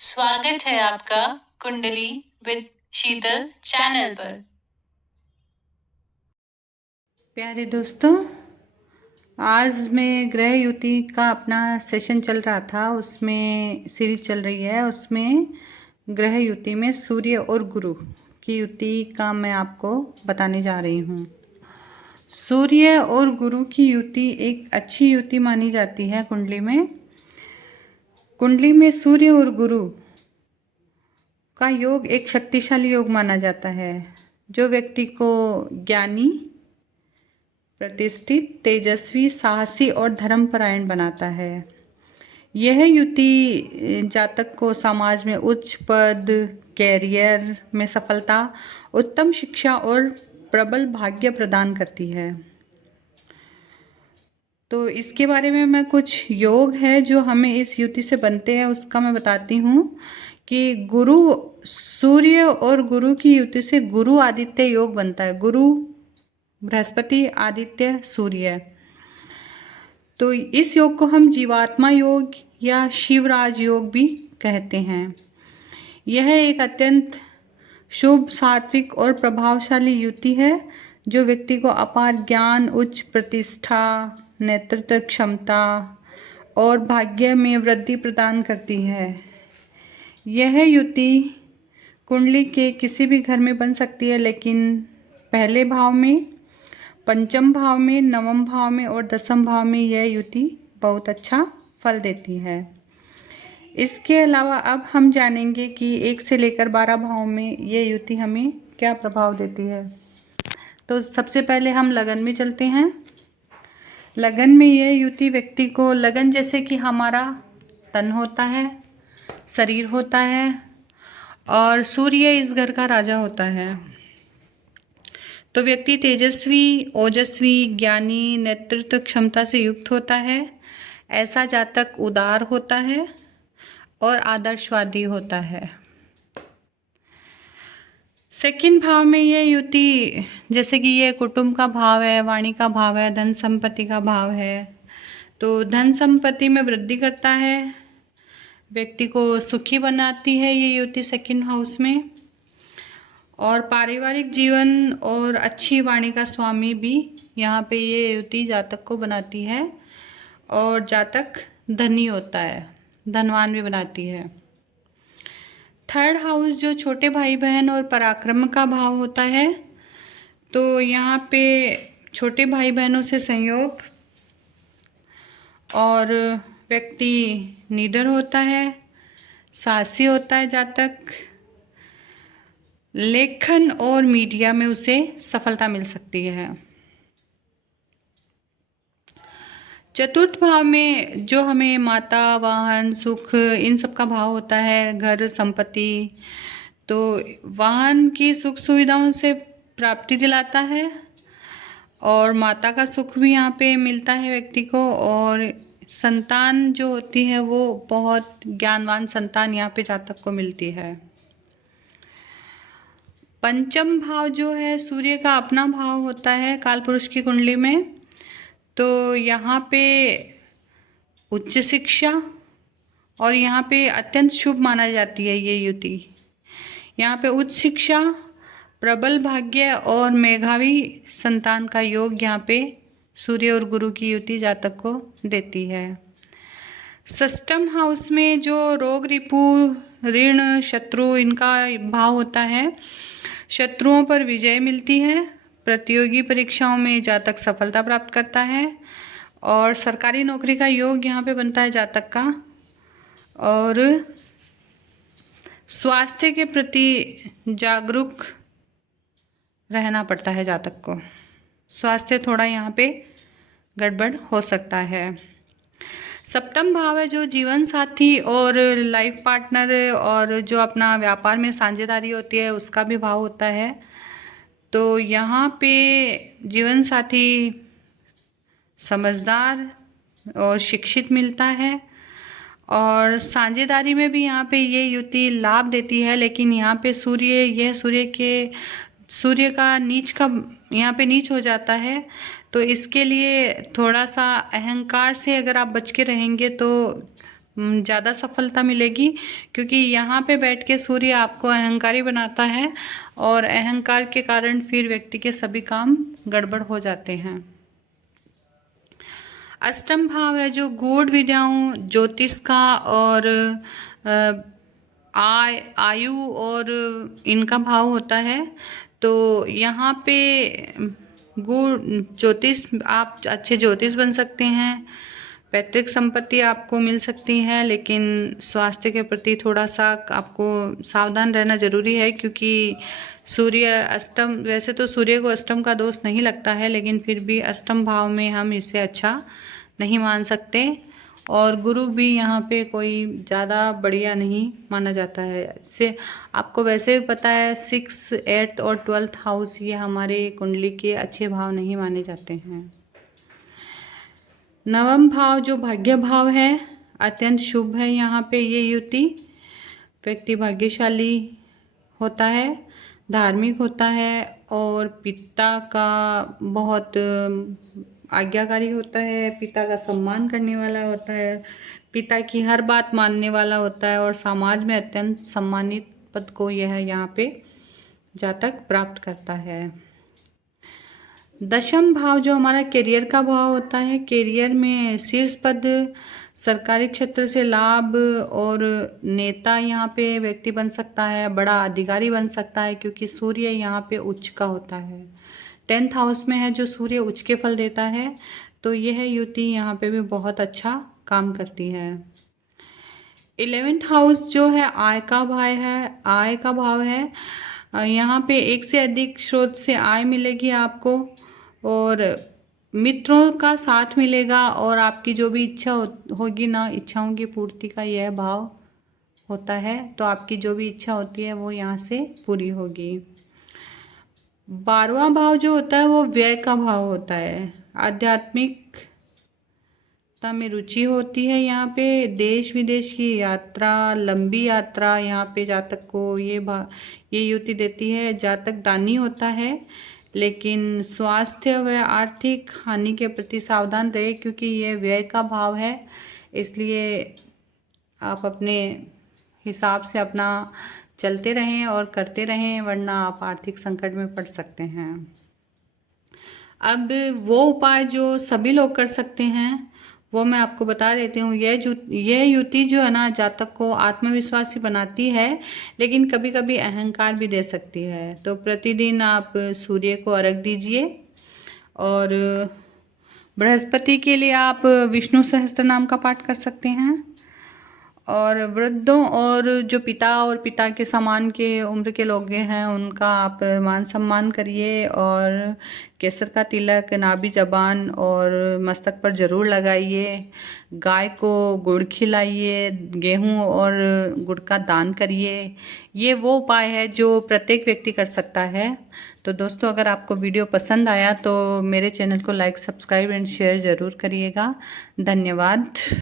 स्वागत है आपका कुंडली विद शीतल चैनल पर। प्यारे दोस्तों, आज मैं ग्रह युति का अपना सेशन चल रहा था, उसमें सीरीज चल रही है। उसमें ग्रह युति में सूर्य और गुरु की युति का मैं आपको बताने जा रही हूँ। सूर्य और गुरु की युति एक अच्छी युति मानी जाती है कुंडली में। कुंडली में सूर्य और गुरु का योग एक शक्तिशाली योग माना जाता है, जो व्यक्ति को ज्ञानी, प्रतिष्ठित, तेजस्वी, साहसी और धर्मपरायण बनाता है। यह युति जातक को समाज में उच्च पद, कैरियर में सफलता, उत्तम शिक्षा और प्रबल भाग्य प्रदान करती है। तो इसके बारे में मैं कुछ योग है जो हमें इस युति से बनते हैं उसका मैं बताती हूँ कि गुरु सूर्य और गुरु की युति से गुरु आदित्य योग बनता है। गुरु बृहस्पति, आदित्य, सूर्य। तो इस योग को हम जीवात्मा योग या शिवराज योग भी कहते हैं। यह एक अत्यंत शुभ, सात्विक और प्रभावशाली युति है जो व्यक्ति को अपार ज्ञान, उच्च प्रतिष्ठा, नेतृत्व क्षमता और भाग्य में वृद्धि प्रदान करती है। यह युति कुंडली के किसी भी घर में बन सकती है, लेकिन पहले भाव में, पंचम भाव में, नवम भाव में और दसम भाव में यह युति बहुत अच्छा फल देती है। इसके अलावा अब हम जानेंगे कि 1 से लेकर 12 भाव में ये युति हमें क्या प्रभाव देती है। तो सबसे पहले हम लगन में चलते हैं। लगन में यह युति व्यक्ति को, लगन जैसे कि हमारा तन होता है, शरीर होता है, और सूर्य इस घर का राजा होता है। तो व्यक्ति तेजस्वी, ओजस्वी, ज्ञानी, नेतृत्व क्षमता से युक्त होता है। ऐसा जातक उदार होता है और आदर्शवादी होता है। सेकंड भाव में यह युति, जैसे कि ये कुटुंब का भाव है, वाणी का भाव है, धन संपत्ति का भाव है, तो धन संपत्ति में वृद्धि करता है, व्यक्ति को सुखी बनाती है ये युति सेकंड हाउस में। और पारिवारिक जीवन और अच्छी वाणी का स्वामी भी यहाँ पे ये युति जातक को बनाती है, और जातक धनी होता है, धनवान भी बनाती है। थर्ड हाउस जो छोटे भाई बहन और पराक्रम का भाव होता है, तो यहाँ पे छोटे भाई बहनों से संयोग, और व्यक्ति निडर होता है, साहसी होता है जातक। लेखन और मीडिया में उसे सफलता मिल सकती है। चतुर्थ भाव में जो हमें माता, वाहन, सुख, इन सब का भाव होता है, घर, संपत्ति, तो वाहन की सुख सुविधाओं से प्राप्ति दिलाता है, और माता का सुख भी यहाँ पे मिलता है व्यक्ति को, और संतान जो होती है वो बहुत ज्ञानवान संतान यहाँ पे जातक को मिलती है। पंचम भाव जो है सूर्य का अपना भाव होता है कालपुरुष की कुंडली में, तो यहाँ पे उच्च शिक्षा, और यहाँ पे अत्यंत शुभ माना जाती है ये युति। यहाँ पे उच्च शिक्षा, प्रबल भाग्य और मेधावी संतान का योग यहाँ पे सूर्य और गुरु की युति जातक को देती है। षष्ठम हाउस में जो रोग, रिपु, ऋण, शत्रु, इनका भाव होता है, शत्रुओं पर विजय मिलती है, प्रतियोगी परीक्षाओं में जातक सफलता प्राप्त करता है, और सरकारी नौकरी का योग यहाँ पे बनता है जातक का। और स्वास्थ्य के प्रति जागरूक रहना पड़ता है जातक को, स्वास्थ्य थोड़ा यहाँ पे गड़बड़ हो सकता है। सप्तम भाव है जो जीवन साथी और लाइफ पार्टनर और जो अपना व्यापार में साझेदारी होती है उसका भी भाव होता है। तो यहाँ पे जीवन साथी समझदार और शिक्षित मिलता है, और साझेदारी में भी यहाँ पे ये युति लाभ देती है, लेकिन यहाँ पे सूर्य का नीच का यहाँ पे नीच हो जाता है, तो इसके लिए थोड़ा सा अहंकार से अगर आप बच के रहेंगे तो ज़्यादा सफलता मिलेगी, क्योंकि यहाँ पे बैठ के सूर्य आपको अहंकारी बनाता है और अहंकार के कारण फिर व्यक्ति के सभी काम गड़बड़ हो जाते हैं। अष्टम भाव है जो गूढ़ विद्याओं, ज्योतिष का और आयु और इनका भाव होता है। तो यहाँ पे गूढ़ ज्योतिष, आप अच्छे ज्योतिष बन सकते हैं, पैतृक संपत्ति आपको मिल सकती है, लेकिन स्वास्थ्य के प्रति थोड़ा सा आपको सावधान रहना जरूरी है, क्योंकि सूर्य अष्टम, वैसे तो सूर्य को अष्टम का दोष नहीं लगता है, लेकिन फिर भी अष्टम भाव में हम इसे अच्छा नहीं मान सकते। और गुरु भी यहाँ पे कोई ज़्यादा बढ़िया नहीं माना जाता है। इससे आपको वैसे भी पता है 6, 8 और 12th हाउस ये हमारे कुंडली के अच्छे भाव नहीं माने जाते हैं। नवम भाव जो भाग्य भाव है अत्यंत शुभ है। यहाँ पे ये युति व्यक्ति भाग्यशाली होता है, धार्मिक होता है और पिता का बहुत आज्ञाकारी होता है, पिता का सम्मान करने वाला होता है, पिता की हर बात मानने वाला होता है और समाज में अत्यंत सम्मानित पद को यह यहाँ पे जातक प्राप्त करता है। दशम भाव जो हमारा करियर का भाव होता है, करियर में शीर्ष पद, सरकारी क्षेत्र से लाभ और नेता यहाँ पे व्यक्ति बन सकता है, बड़ा अधिकारी बन सकता है, क्योंकि सूर्य यहाँ पे उच्च का होता है। 10th हाउस में है जो सूर्य उच्च के फल देता है, तो यह युति यहाँ पे भी बहुत अच्छा काम करती है। 11th हाउस जो है आय का भाव है। यहाँ पे एक से अधिक स्रोत से आय मिलेगी आपको और मित्रों का साथ मिलेगा और आपकी जो भी इच्छा होगी ना, इच्छाओं की पूर्ति का यह भाव होता है, तो आपकी जो भी इच्छा होती है वो यहाँ से पूरी होगी। 12वां भाव जो होता है वो व्यय का भाव होता है। आध्यात्मिकता में रुचि होती है यहाँ पे, देश विदेश की यात्रा, लंबी यात्रा यहाँ पे जातक को ये युति देती है। जातक दानी होता है, लेकिन स्वास्थ्य व आर्थिक हानि के प्रति सावधान रहे, क्योंकि ये व्यय का भाव है, इसलिए आप अपने हिसाब से अपना चलते रहें और करते रहें, वरना आप आर्थिक संकट में पड़ सकते हैं। अब वो उपाय जो सभी लोग कर सकते हैं वो मैं आपको बता देती हूँ। यह युति जो है ना, जातक को आत्मविश्वासी बनाती है, लेकिन कभी कभी अहंकार भी दे सकती है। तो प्रतिदिन आप सूर्य को अर्घ दीजिए और बृहस्पति के लिए आप विष्णु सहस्त्र नाम का पाठ कर सकते हैं। और वृद्धों और जो पिता और पिता के समान के उम्र के लोग हैं उनका आप मान सम्मान करिए और केसर का तिलक नाभि जबान और मस्तक पर जरूर लगाइए। गाय को गुड़ खिलाइए, गेहूं और गुड़ का दान करिए। ये वो उपाय है जो प्रत्येक व्यक्ति कर सकता है। तो दोस्तों, अगर आपको वीडियो पसंद आया तो मेरे चैनल को लाइक, सब्सक्राइब एंड शेयर ज़रूर करिएगा। धन्यवाद।